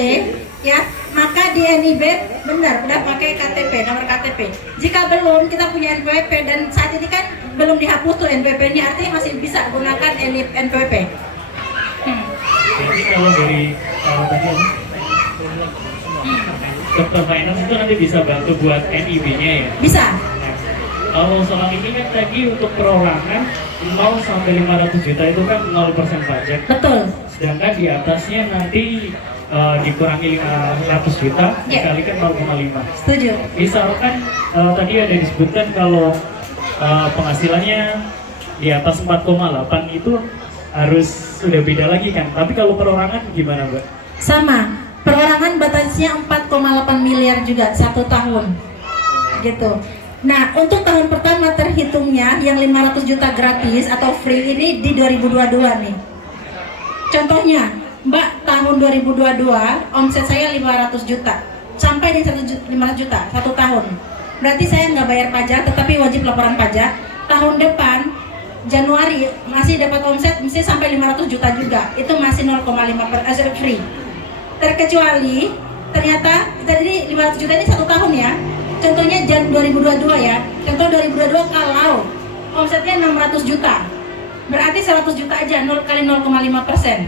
ya, maka di NIB benar udah pakai KTP, nomor KTP. Jika belum, kita punya NPWP dan saat ini kan belum dihapus tuh NPWP-nya, artinya masih bisa gunakan NPWP. Jadi kalau dari tadi Dokter Finance itu nanti bisa bantu buat NIB-nya ya? Bisa. Kalau soal ini kan tadi untuk perorangan 0 sampai 500 juta itu kan 0% pajak. Betul. Sedangkan di atasnya nanti dikurangi 500 juta dikalikan 0,5. Setuju. Misalkan tadi ada disebutkan kalau penghasilannya di atas 4,8 itu harus sudah beda lagi kan. Tapi kalau perorangan gimana, Mbak? Sama. Perorangan batasnya 4,8 miliar juga 1 tahun. Gitu. Nah, untuk tahun pertama terhitungnya yang 500 juta gratis atau free ini di 2022 nih. Contohnya, Mbak, tahun 2022 omset saya 500 juta sampai di 500 juta 1 tahun. Berarti saya nggak bayar pajak tetapi wajib laporan pajak. Tahun depan Januari masih dapat omset mesti sampai 500 juta juga. Itu masih 0,5% free. Terkecuali ternyata tadi 500 juta ini 1 tahun ya. Contohnya Jan 2022 ya. Contoh 2022 kalau omsetnya 600 juta. Berarti 100 juta aja 0 kali 0,5%.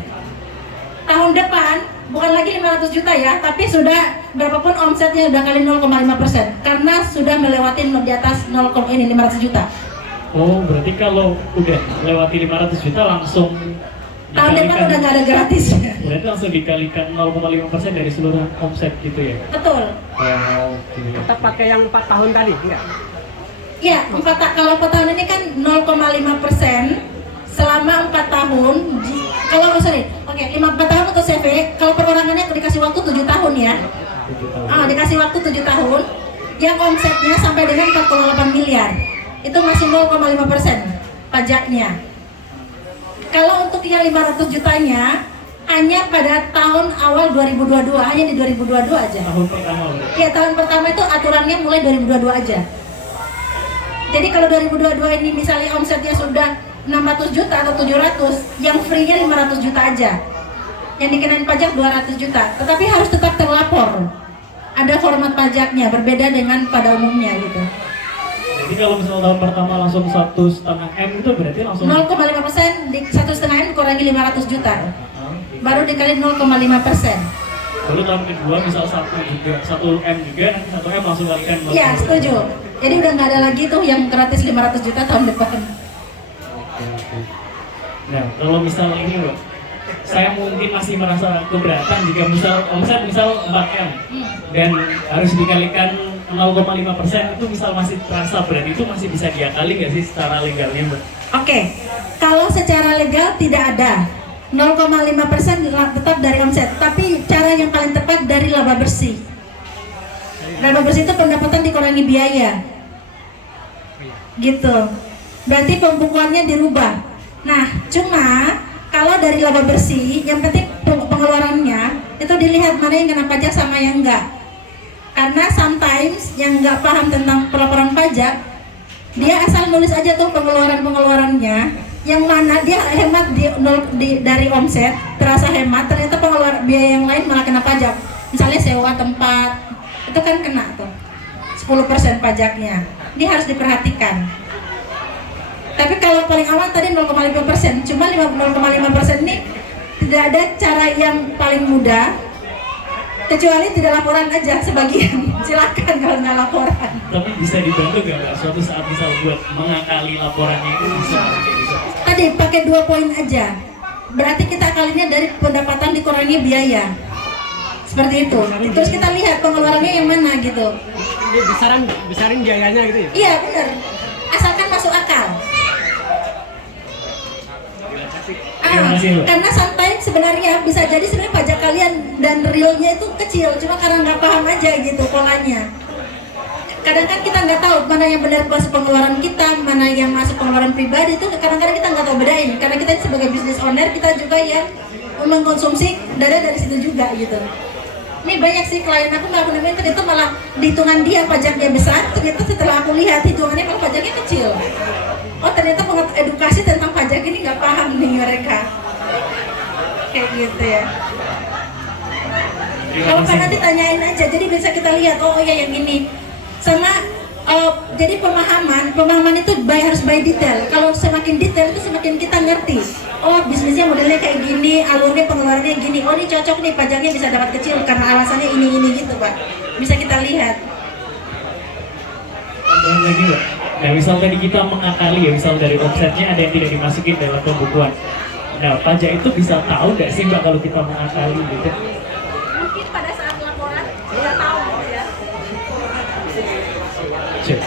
Tahun depan bukan lagi 500 juta ya, tapi sudah berapapun omsetnya udah kali 0,5% karena sudah melewati di atas 500 juta. Oh, berarti kalau udah lewati 500 juta langsung Tahun depan udah nggak ada gratis. Berarti langsung dikalikan 0,5% dari seluruh omset gitu ya? Betul. Oh, oke. Kita pakai yang 4 tahun tadi, enggak? Ya, kalau 4 tahun ini kan 0,5% selama 4 tahun. Kalau oke, 4 tahun untuk CV. Kalau perorangannya dikasih waktu 7 tahun ya. 7 tahun. Dikasih waktu 7 tahun. Yang omsetnya sampai dengan 4,8 miliar. Itu masih 0,5% pajaknya. Kalau untuk yang 500 jutanya hanya pada tahun awal 2022, hanya di 2022 aja. Tahun pertama berarti? Ya, tahun pertama itu aturannya mulai 2022 aja. Jadi kalau 2022 ini misalnya omsetnya sudah 600 juta atau 700, yang free-nya 500 juta aja. Yang dikenain pajak 200 juta, tetapi harus tetap terlapor. Ada format pajaknya, berbeda dengan pada umumnya gitu. Jadi kalau misalnya tahun pertama langsung 1,5 M itu berarti langsung 0,5% di 1,5 M kurangi 500 juta. Baru dikali 0,5%. Lalu tahun kedua misal 1 M juga, nanti 1 M langsung kalikan. Iya, setuju. Jadi udah nggak ada lagi tuh yang gratis 500 juta tahun depan. Oke. Nah, kalau misal ini loh, saya mungkin masih merasa keberatan jika misal omset misal 4 M dan harus dikalikan 0,5% itu misal masih terasa berat, itu masih bisa diakali nggak sih secara legalnya, Mbak? Oke, kalau secara legal tidak ada 0,5% tetap dari omset, tapi cara yang paling tepat dari laba bersih. Laba bersih itu pendapatan dikurangi biaya, gitu. Berarti pembukuannya dirubah. Nah, cuma kalau dari laba bersih, yang penting pengeluarannya itu dilihat mana yang kena pajak sama yang enggak. Karena sometimes yang nggak paham tentang pelaporan pajak, dia asal nulis aja tuh pengeluarannya, yang mana dia hemat dari omset, terasa hemat, ternyata pengeluaran biaya yang lain malah kena pajak. Misalnya sewa tempat, itu kan kena tuh 10% pajaknya. Dia harus diperhatikan. Tapi kalau paling aman tadi 0,5%, cuma 0,5% ini tidak ada cara yang paling mudah. Kecuali tidak laporan aja sebagian, silakan kalau nggak laporan. Tapi bisa dibantu nggak, Mbak? Suatu saat misal buat mengakali laporannya itu bisa. Tadi pakai 2 poin aja. Berarti kita akalinya dari pendapatan dikurangi biaya. Seperti itu. Terus kita lihat pengeluarannya yang mana gitu. Ini besarin biayanya gitu ya? Iya benar. Asalkan masuk akal. Karena sometimes sebenarnya bisa jadi sebenarnya pajak kalian dan realnya itu kecil, cuma karena nggak paham aja gitu polanya. Kadang kan kita nggak tahu mana yang benar masuk pengeluaran kita, mana yang masuk pengeluaran pribadi, itu kadang-kadang kita nggak tahu bedain. Karena kita sebagai business owner, kita juga yang mengkonsumsi dari situ juga gitu. Ini banyak sih klien aku melakukan ini, ternyata malah hitungan dia pajaknya besar, ternyata setelah aku lihat hitungannya malah pajaknya kecil. Oh ternyata edukasi tentang pajak ini nggak paham nih mereka. Kayak gitu ya. Kalau kan nanti tanyain aja, jadi bisa kita lihat, oh ya yang ini. Sama jadi pemahaman itu harus by detail. Kalau semakin detail itu semakin kita ngerti. Oh bisnisnya modelnya kayak gini, alurnya pengeluarannya gini. Oh ini cocok nih, pajaknya bisa dapat kecil karena alasannya ini gitu Pak. Bisa kita lihat. Tambahan lagi Mbak. Nah misal tadi kita mengakali ya, misal dari omsetnya ada yang tidak dimasukin dalam pembukuan. Nah pajak itu bisa tahu nggak sih Mbak kalau kita mengakali gitu? Mungkin pada saat laporan tidak tahu ya. Cek.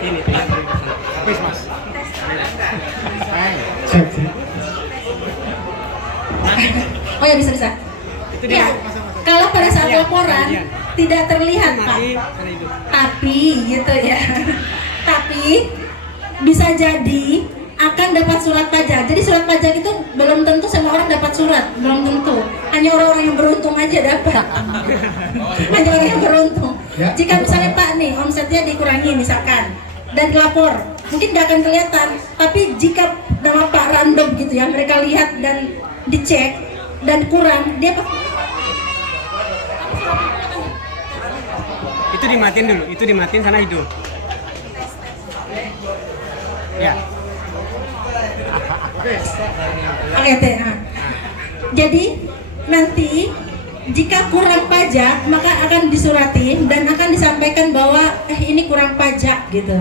Ini habis mas. Cek. Oh ya bisa. Ya, kalau pada saat laporan tidak terlihat Pak. Tapi gitu ya. Tapi bisa jadi akan dapat surat pajak. Jadi surat pajak itu belum tentu semua orang dapat surat, belum tentu. Hanya orang-orang yang beruntung aja dapat. Hanya orang yang beruntung. Ya. Jika misalnya Pak nih omsetnya dikurangi misalkan dan lapor, mungkin nggak akan kelihatan. Tapi jika nama Pak random gitu ya, mereka lihat dan dicek dan kurang, dia Itu dimatiin dulu, itu dimatiin sana hidup. Ya. Oke, teh. Nah. Jadi nanti jika kurang pajak maka akan disurati dan akan disampaikan bahwa ini kurang pajak gitu.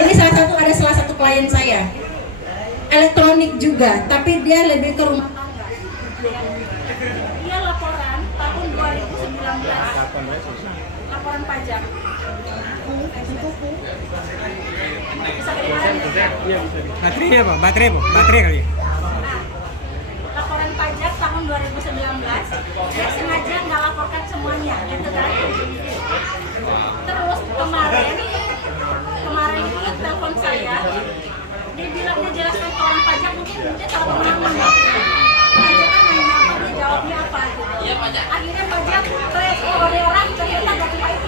Ini ada salah satu klien saya. Elektronik juga, tapi dia lebih ke rumah tangga. Dia laporan tahun 2019. Laporan pajak. Bisa kedengaran ya? Baterai apa? Baterai kali. Laporan pajak tahun 2019 saya sengaja nggak laporkan semuanya gitu kan. Terus kemarin itu telepon saya, dia bilang dia jelaskan ke orang pajak, mungkin dia tahu pengalaman pajak kan nanya apa, dia jawabnya apa gitu. Akhirnya pajak oleh orang ternyata bapak itu